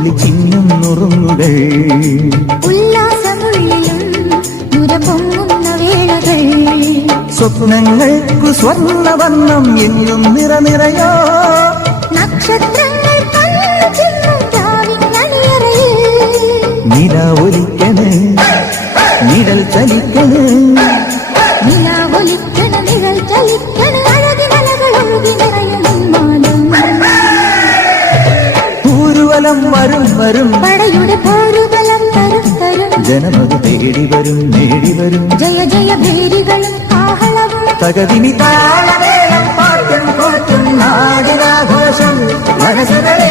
നുറുങ്ങുകൾ. നുര പൊങ്ങുന്ന വേളകൾ. സ്വപ്നങ്ങൾക്കു സ്വർണവർണം എന്നും നിറനിറയോ നില ഒലിക്കണ് നിഴൽ ചലിക്കണ്. നിലാവൊലിക്കണ നിഴൽ ചലിക്കണ ഊരുവലം വരും വരും. പടയുടെ പോരുബലം തരും തരും. ജനമത് തേടി വരും നേടി വരും. ജയ ജയ ഭേരികളും ആഹളവും. തകതിനി താളമേളം പാട്ടും കൂട്ടും നാടിനാഘോഷം മനസ്സുകളെ